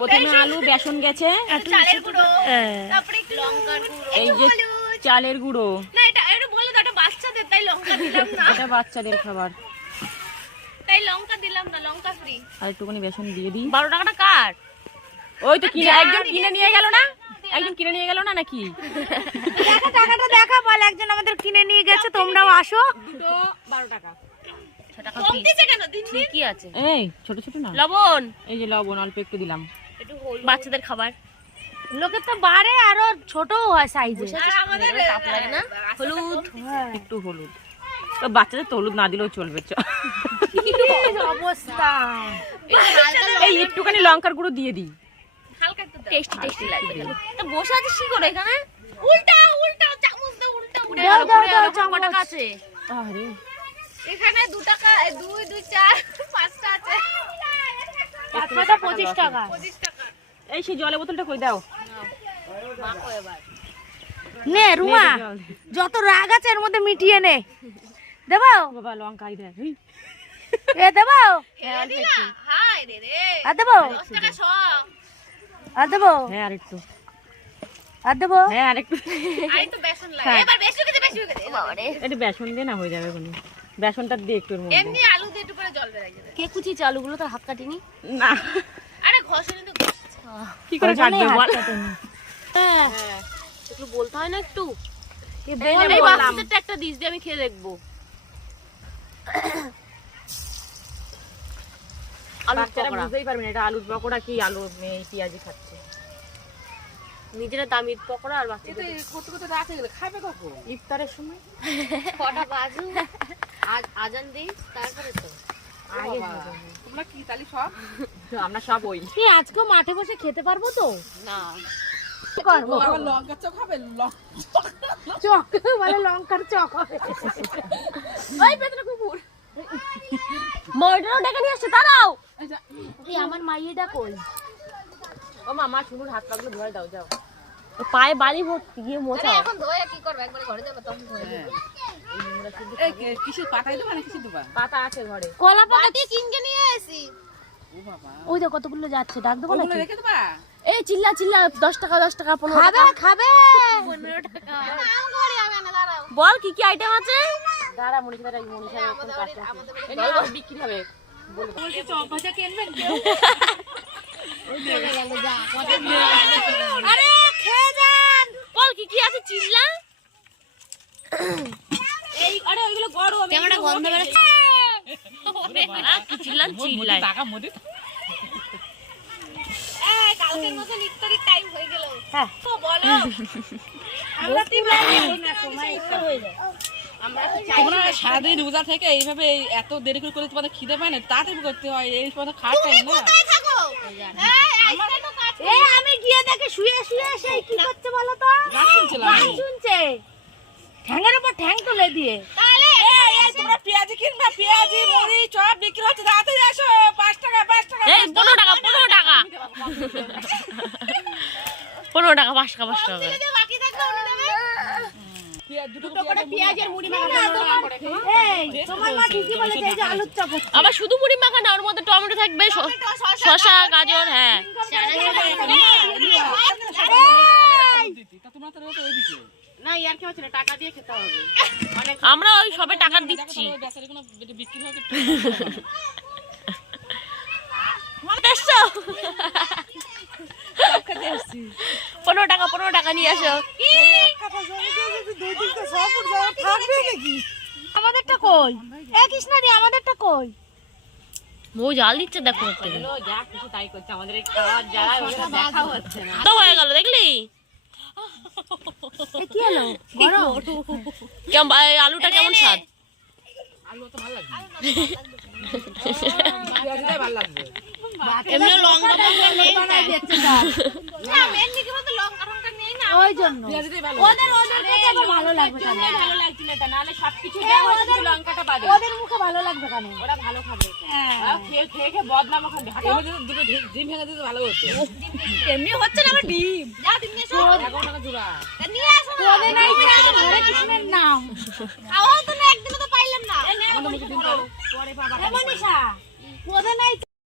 প্রথমে আলু বেসন গেছে। চালের গুঁড়ো। হ্যাঁ। তারপরে একটু লঙ্কার গুঁড়ো। এই যে চালের গুঁড়ো। এটা একটু বলে দাও এটা বাচ্চাদের তাই লঙ্কা দিলাম না। এটা বাচ্চাদের খাবার। তাই লঙ্কা দিলাম না লঙ্কা ফ্রি আর একটুখানি বেসন দিয়ে দিই। বারো টাকাটা কার? ওই তো কিনে একজন কিনে নিয়ে গেল না? একজন কিনে নিয়ে গেল না নাকি? দেখা টাকাটা দেখা বল একজন আমাদের কিনে নিয়ে গেছে তোমরাও আসো। দুটো বারো টাকা। কমতেছে কেন? দিন দিন কি আছে? এই ছোট ছোট না। লবণ। এই যে লবণ অল্প একটু দিলাম। বাচ্চাদের খাবার। লোকের তো বাড়ে আরও ছোটও হয় সাইজে আর আমাদের তাপ লাগে না হলুদ। একটু হলুদ। তো বাচ্চাদের তো হলুদ না দিলেও চলবে চ। অবস্থা। এই একটুখানি লঙ্কার গুঁড়ো দিয়ে দিই। হালকা একটু টেস্টি টেস্টি লাগবে। তো বসে আছিস কি করে এখানে? উল্টা উল্টা চামচ উল্টা চামচ। আছে? আরে। এখানে টাকা। এই সেই জলের বোতলটা কই দাও। নে রুমা। যত রাগ আছে এর মধ্যে মিটিয়ে নে। দেবো? বাবা লঙ্কা এই দেখ। এই, এ দেবো? খেয়ে হাই রে রে। আর দেবো? আর দেবো? হ্যাঁ আর একটু। আর দেবো? হ্যাঁ আর একটু। বেসন হ্যাঁ। একটু বেসন দিয়ে না হয়ে যাবে কোনো। বেসনটা দিয়ে একটু এর মধ্যে। এমনি আলু দিয়ে একটু করে জল বেরাই যাবে। কে কুচি চালুগুলো তোর হাত কাটিনি। না। আরে ঘষে কি করে কাটবে বল? হ্যাঁ। একটু বলতে হয় না একটু? এই একটা দিস দিয়ে আমি খেয়ে দেখব। আলু বাচ্চারা পকোড়া। বুঝতেই পারবে না এটা আলুর পকোড়া কি আলু পেঁয়াজি খাচ্ছে। নিজেরা দামি পকোড়া আর বাচ্চাদের। ইফতারের সময়। কটা বাজু? আজ আজান দিই তারপরে তো। আগে খাব। আমরা সব ওই। আজকেও মাঠে বসে খেতে পারব তো? না। করব? চক বলে লঙ্কার চক হবে। ওই কুকুর। ডেকে নিয়ে আসছে দাঁড়াও। এই আমার মাইয়েটা কই? ও মামা শুনুর হাত পাগুলো ধরে দাও যাও। পায়ে বালি ভর্তি গিয়ে মোছা এখন ধোয়া কি করবে? একবার ঘরে যাবে তখন ধোয়া পাতা আছে ঘরে। কলা পাতা কিনকে নিয়ে এসি ওই তো কতগুলো যাচ্ছে ডাক দেবো নাকি? এই চিল্লা চিল্লা দশ টাকা দশ টাকা পনেরো টাকা। খাবে। পনেরো টাকা। দাঁড়াও। বল কি কি আইটেম আছে? দাঁড়া মনীষা দাঁড়া মনীষা এখন কাটতে এই না, বিক্রি হবে। আরে খেয়ে যান। বল কি কি আছে চিল্লা? এই আরে ওইগুলো গরম ক্যামেরা গন্ধ বেরোচ্ছে। কি চিল্লান চিল্লাই। এই কালকের মতো ইফতারির টাইম হয়ে গেল। হ্যাঁ। তো বলো আমরা তিনটা না সময় হয়ে যায়। তোমরা সারাদিন রোজা থেকে এইভাবে এত দেরি করে করে তোমাদের খিদে পায় না? তাড়াতাড়ি করতে হয় এই সময় খাওয়ার টাইম না? আমি গিয়ে দেখে শুয়ে শুয়ে সেই কি করছে বলো তো? গান শুনছে। ঠ্যাঙের উপর ঠ্যাং তুলে দিয়ে। তোমরা পেঁয়াজি কিনবা পেঁয়াজি মুড়ি চপ বিক্রি হচ্ছে তাড়াতাড়ি আসো পাঁচ টাকা পাঁচ টাকা এই পনেরো টাকা পনেরো টাকা পনেরো টাকা পাঁচ টাকা পাঁচ টাকা। আবার শুধু মুড়ি মাখা না ওর মধ্যে টমেটো থাকবে শ- শসা গাজর হ্যাঁ। আমরা ওই সবে টাকা দিচ্ছি। বিক্রি পনেরো টাকা পনেরো টাকা নিয়ে আসো। আমাদেরটা কই? এ কৃষ্ণারি আমাদেরটা কই? মৌ জাল দিচ্ছে দেখো তো হয়ে গেল দেখলি? আলুটা কেমন স্বাদ? আলু তো ভালো লাগবে পেঁয়াজিটাই ভালো লাগবে এমনি লঙ্কা না মেনলি কি বলতো লঙ্কা টঙ্কা নেই না ওই জন্য। ওদের ওদের কাছে আবার ভালো লাগবে কেন? ভালো লাগছিল এটা নাহলে সবকিছু দেওয়া হচ্ছে লঙ্কাটা বাদে। ওদের মুখে ভালো লাগবে কেন? ওরা ভালো খাবে। ওরা খেয়ে খেয়ে খেয়ে বদনাম ওখানে দুটো ডিম ভেঙে দিতে ভালো হতো। এমনি হচ্ছে না ডিম। যা ডিম নিয়ে এসো। এগারো টাকা জোড়া নিয়ে আসো ওদের নাই হরে কৃষ্ণের নাম খাওয়াও তো না একদিনও তো পাইলাম না। এ মনীষা ওদের নাই